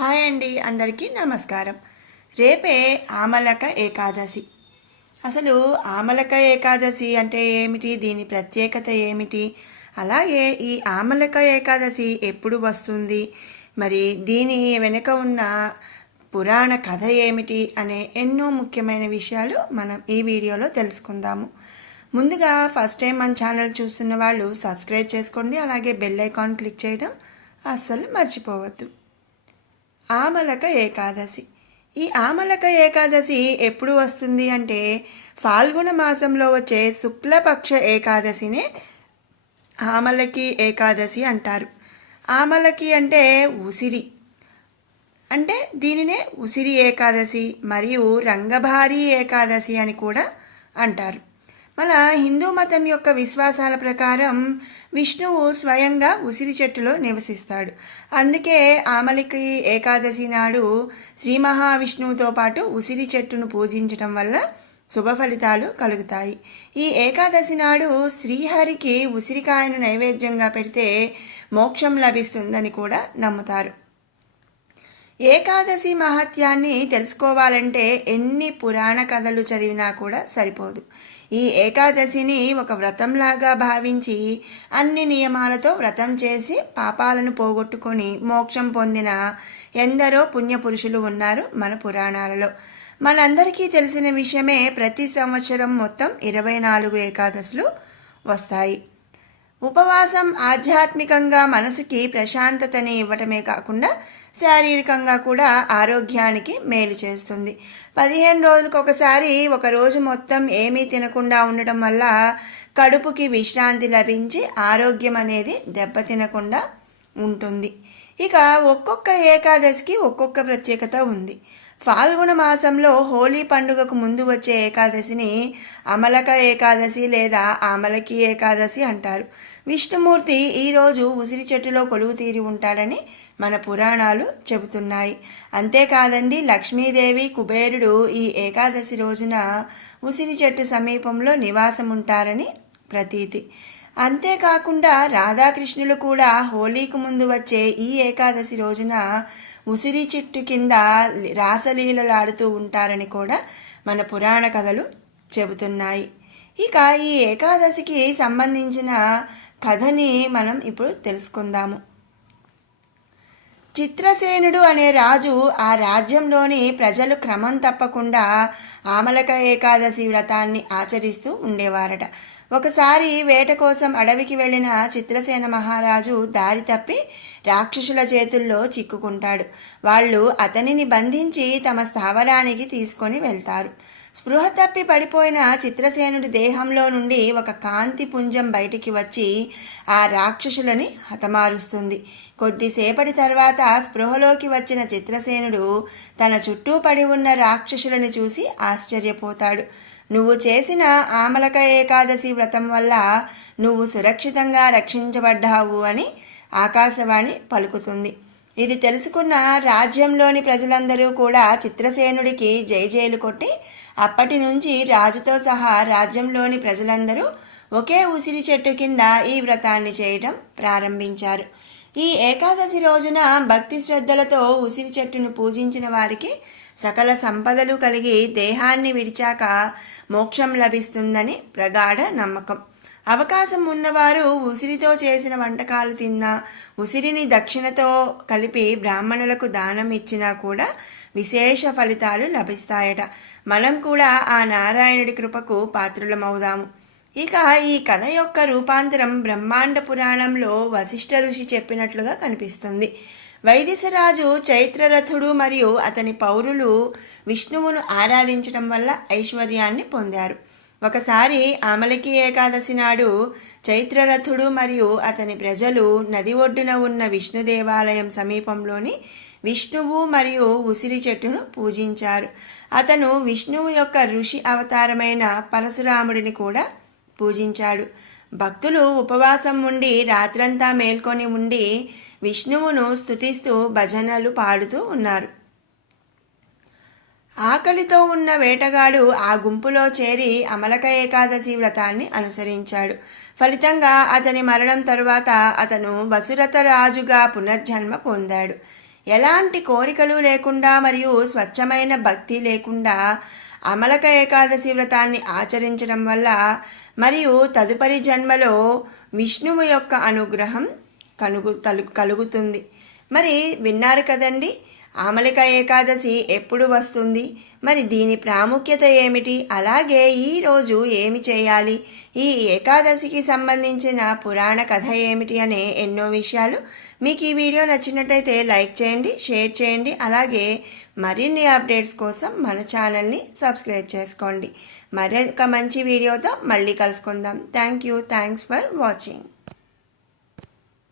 Hi అండి, అందరికీ నమస్కారం. రేపే ఆమలక ఏకాదశి. అసలు ఆమలక ఏకాదశి అంటే ఏమిటి, దీని ప్రత్యేకత ఏమిటి, అలాగే ఈ ఆమలక ఏకాదశి ఎప్పుడు వస్తుంది, మరి దీని వెనుక ఉన్న పురాణ కథ ఏమిటి అనే ఎన్నో ముఖ్యమైన విషయాలు మనం ఈ వీడియోలో తెలుసుకుందాము. ముందుగా ఫస్ట్ టైం మన ఛానల్ చూస్తున్న వాళ్ళు సబ్స్క్రైబ్ చేసుకోండి, అలాగే బెల్ ఐకాన్ క్లిక్ చేయడం అస్సలు మర్చిపోవద్దు. ఆమలక ఏకాదశి. ఈ ఆమలక ఏకాదశి ఎప్పుడు వస్తుంది అంటే ఫాల్గుణ మాసంలో వచ్చే శుక్లపక్ష ఏకాదశినే ఆమలకి ఏకాదశి అంటారు. ఆమలకి అంటే ఉసిరి, అంటే దీనినే ఉసిరి ఏకాదశి మరియు రంగభారీ ఏకాదశి అని కూడా అంటారు. మన హిందూ మతం యొక్క విశ్వాసాల ప్రకారం విష్ణువు స్వయంగా ఉసిరి చెట్టులో నివసిస్తాడు. అందుకే ఆమలికి ఏకాదశి నాడు శ్రీ మహావిష్ణువుతో పాటు ఉసిరి చెట్టును పూజించటం వల్ల శుభ ఫలితాలు కలుగుతాయి. ఈ ఏకాదశి నాడు శ్రీహరికి ఉసిరికాయను నైవేద్యంగా పెడితే మోక్షం లభిస్తుందని కూడా నమ్ముతారు. ఏకాదశి మహత్యాన్ని తెలుసుకోవాలంటే ఎన్ని పురాణ కథలు చదివినా కూడా సరిపోదు. ఈ ఏకాదశిని ఒక వ్రతంలాగా భావించి అన్ని నియమాలతో వ్రతం చేసి పాపాలను పోగొట్టుకొని మోక్షం పొందిన ఎందరో పుణ్యపురుషులు ఉన్నారు మన పురాణాలలో. మనందరికీ తెలిసిన విషయమే, ప్రతి సంవత్సరం మొత్తం 24 ఏకాదశులు వస్తాయి. ఉపవాసం ఆధ్యాత్మికంగా మనసుకి ప్రశాంతతని ఇవ్వటమే కాకుండా శారీరకంగా కూడా ఆరోగ్యానికి మేలు చేస్తుంది. 15 రోజులకు ఒకసారి ఒక రోజు మొత్తం ఏమీ తినకుండా ఉండటం వల్ల కడుపుకి విశ్రాంతి లభించి ఆరోగ్యం అనేది దెబ్బతినకుండా ఉంటుంది. ఇక ఒక్కొక్క ఏకాదశికి ఒక్కొక్క ప్రత్యేకత ఉంది. ఫాల్గుణ మాసంలో హోలీ పండుగకు ముందు వచ్చే ఏకాదశిని అమలక ఏకాదశి లేదా ఆమలకి ఏకాదశి అంటారు. విష్ణుమూర్తి ఈరోజు ఉసిరి చెట్టులో కొలువు తీరి ఉంటాడని మన పురాణాలు చెబుతున్నాయి. అంతేకాదండి, లక్ష్మీదేవి, కుబేరుడు ఈ ఏకాదశి రోజున ఉసిరి చెట్టు సమీపంలో నివాసం ఉంటారని ప్రతీతి. అంతేకాకుండా రాధాకృష్ణులు కూడా హోలీకు ముందు వచ్చే ఈ ఏకాదశి రోజున ఉసిరి చెట్టు కింద రాసలీలలాడుతూ ఉంటారని కూడా మన పురాణ కథలు చెబుతున్నాయి. ఇక ఈ ఏకాదశికి సంబంధించిన కథని మనం ఇప్పుడు తెలుసుకుందాము. చిత్రసేనుడు అనే రాజు ఆ రాజ్యంలోని ప్రజలు క్రమం తప్పకుండా ఆమలక ఏకాదశి వ్రతాన్ని ఆచరిస్తూ ఉండేవారట. ఒకసారి వేట కోసం అడవికి వెళ్ళిన చిత్రసేన మహారాజు దారి తప్పి రాక్షసుల చేతుల్లో చిక్కుకుంటాడు. వాళ్ళు అతనిని బంధించి తమ స్థావరానికి తీసుకొని వెళ్తారు. స్పృహ తప్పి పడిపోయిన చిత్రసేనుడి దేహంలో నుండి ఒక కాంతి పుంజం బయటికి వచ్చి ఆ రాక్షసులని హతమారుస్తుంది. కొద్దిసేపటి తర్వాత స్పృహలోకి వచ్చిన చిత్రసేనుడు తన చుట్టూ పడి ఉన్న రాక్షసులను చూసి ఆశ్చర్యపోతాడు. నువ్వు చేసిన ఆమలక ఏకాదశి వ్రతం వల్ల నువ్వు సురక్షితంగా రక్షించబడ్డావు అని ఆకాశవాణి పలుకుతుంది. ఇది తెలుసుకున్న రాజ్యంలోని ప్రజలందరూ కూడా చిత్రసేనుడికి జైజేలు కొట్టి అప్పటి నుంచి రాజుతో సహా రాజ్యంలోని ప్రజలందరూ ఒకే ఉసిరి చెట్టు కింద ఈ వ్రతాన్ని చేయడం ప్రారంభించారు. ఈ ఏకాదశి రోజున భక్తి శ్రద్ధలతో ఉసిరి చెట్టును పూజించిన వారికి సకల సంపదలు కలిగి దేహాన్ని విడిచాక మోక్షం లభిస్తుందని ప్రగాఢ నమ్మకం. అవకాశం ఉన్నవారు ఉసిరితో చేసిన వంటకాలు తిన్నా, ఉసిరిని దక్షిణతో కలిపి బ్రాహ్మణులకు దానం ఇచ్చినా కూడా విశేష ఫలితాలు లభిస్తాయట. మనం కూడా ఆ నారాయణుడి కృపకు పాత్రులమవుదాము. ఇక ఈ కథ యొక్క రూపాంతరం బ్రహ్మాండ పురాణంలో వశిష్ఠ ఋషి చెప్పినట్లుగా కనిపిస్తుంది. వైదిశరాజు చైత్రరథుడు మరియు అతని పౌరులు విష్ణువును ఆరాధించడం వల్ల ఐశ్వర్యాన్ని పొందారు. ఒకసారి ఆమలకి ఏకాదశి నాడు చైత్రరథుడు మరియు అతని ప్రజలు నది ఒడ్డున ఉన్న విష్ణు దేవాలయం సమీపంలోని విష్ణువు మరియు ఉసిరి చెట్టును పూజించారు. అతను విష్ణువు యొక్క ఋషి అవతారమైన పరశురాముడిని కూడా పూజించాడు. భక్తులు ఉపవాసం ఉండి రాత్రంతా మేల్కొని ఉండి విష్ణువును స్తుతిస్తూ భజనలు పాడుతూ ఉన్నారు. ఆకలితో ఉన్న వేటగాడు ఆ గుంపులో చేరి అమలక ఏకాదశి వ్రతాన్ని అనుసరించాడు. ఫలితంగా అతని మరణం తరువాత అతను వసురథ రాజుగా పునర్జన్మ పొందాడు. ఎలాంటి కోరికలు లేకుండా మరియు స్వచ్ఛమైన భక్తి లేకుండా అమలక ఏకాదశి వ్రతాన్ని ఆచరించడం వల్ల మరియు తదుపరి జన్మలో విష్ణువు యొక్క అనుగ్రహం కలుగుతుంది. మరి విన్నారు కదండి, ఆమలిక ఏకాదశి ఎప్పుడు వస్తుంది, మరి దీని ప్రాముఖ్యత ఏమిటి, అలాగే ఈరోజు ఏమి చేయాలి, ఈ ఏకాదశికి సంబంధించిన పురాణ కథ ఏమిటి అనే ఎన్నో విషయాలు. మీకు ఈ వీడియో నచ్చినట్టయితే లైక్ చేయండి, షేర్ చేయండి, అలాగే మరిన్ని అప్డేట్స్ కోసం మన ఛానల్ని సబ్స్క్రైబ్ చేసుకోండి. మరొక మంచి వీడియోతో మళ్ళీ కలుసుకుందాం. Thanks for watching.